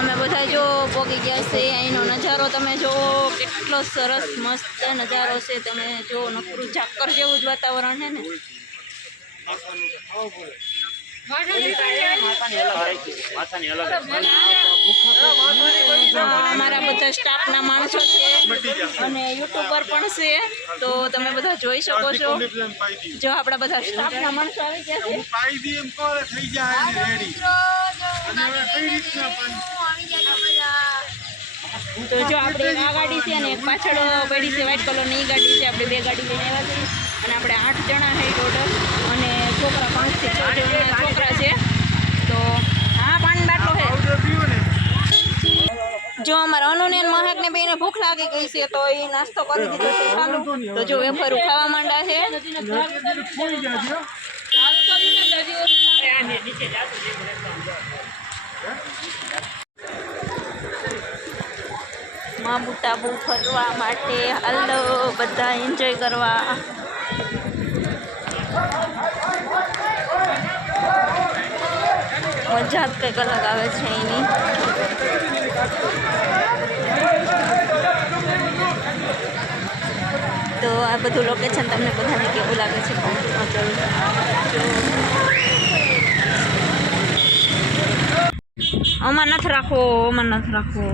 અમે બધા જો પોગી ગયા છે, અહીંનો નજારો તમે જો, કેટલો સરસ મસ્ત નજારો છે, તમે જો નકરું ઝાકર જેવું જ વાતાવરણ છે ને. અમારા બધા સ્ટાફના માણસો છે અને યુટ્યુબર પણ છે, તો તમે બધા જોઈ શકો છો. જો આપણા બધા સ્ટાફના માણસો આવી ગયા છે. તો જો આપણે આ ગાડી છે એક પાછળ પડી છે વ્હાઈટ કલરની ગાડી છે, આપણે બે ગાડી લઈને આવ્યા છીએ. અને આપણે આઠ જણા છે ટોટલ અને છોકરા પાંચથી છે છોકરા છે. તો હા, પાણી બાટલો છે. જો અમારા અનુને અને મહાકને બેને ભૂખ લાગી ગઈ છે, તો એ નાસ્તો કરી દીધો છે ચાલુ. તો જો વેફર ખાવા માંડા છે. માબુ બહુ ફરવા માટે, હાલો, બધા એન્જોય કરવા. મજા જ કંઈક અલગ આવે છે એની. તો આ બધું લોકેશન તમને બધાને કેવું લાગે છે કોમેન્ટમાં આમાં નથી રાખવો આમાં નથી રાખવો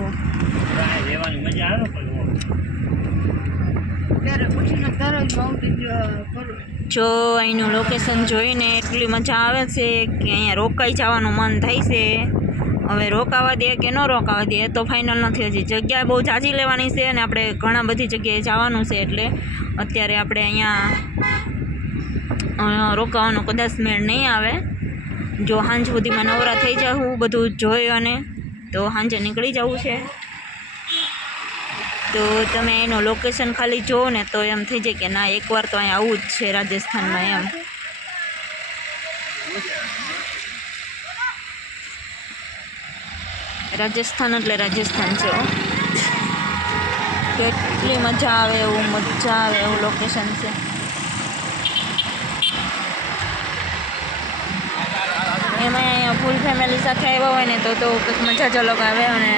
જો અહીંનું લોકેશન જોઈને એટલી મજા આવે છે કે અહીંયા રોકાઈ જવાનું મન થાય છે. હવે રોકાવા દે કે ન રોકાવા દે તો ફાઇનલ નથી હજી. જગ્યા બહુ જાજી લેવાની છે અને આપણે ઘણા બધી જગ્યાએ જવાનું છે એટલે અત્યારે આપણે અહીંયા રોકાવાનો કદાચ મેળ નહીં આવે. જો સાંજ સુધીમાં નવરા થઈ જાઉં બધું જોઈ અને તો સાંજે નીકળી જવું છે. તો તમે એનું લોકેશન ખાલી જુઓ ને તો એમ થઈ જાય કે ના, એકવાર તો અહીંયા આવું જ છે રાજસ્થાનમાં એમ રાજસ્થાન એટલે રાજસ્થાન છે. કેટલી મજા આવે, એવું મજા આવે, એવું લોકેશન છે એમાં અહીંયા ફૂલ ફેમિલી સાથે આવ્યા હોય ને તો તો કંઈક મજા જ અલગ આવે અને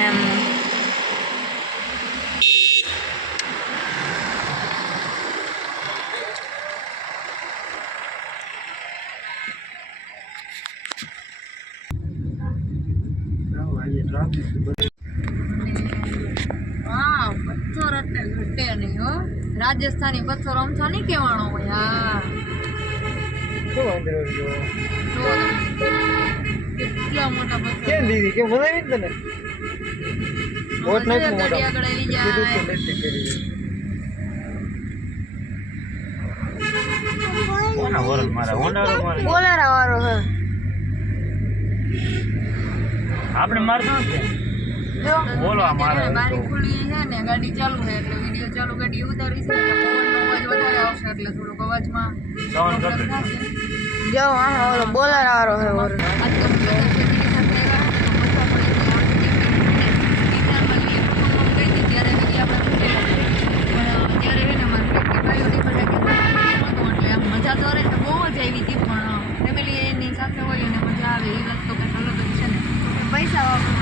હા પથ્થર એટલે ઘટે નહીં હો. રાજસ્થાની પથ્થર અમથા નહીં કહેવાનો હોય હા. કેટલા મોટા પથ્થર. કેમ દીદી તને? આમાં નાખ્યું આગળ આવી જાય. વાળો હે. આપણે મારશું ને બોલો મારે બારી ખુલી છે ને ગાડી ચાલુ છે એટલે વિડિયો ચાલુ ગાડી ઉતારી છે પવનનો અવાજ વધારે આવશે એટલે થોડુંક અવાજમાં સાઉન્ડ કર જો આનો ઓલો બોલર આરો છે ઓર મજા તો રહે બહુ જ આવી હતી પણ ફેમિલી એની સાથે હોય અને મજા આવે એ વાત તો કંઈ Tagalog.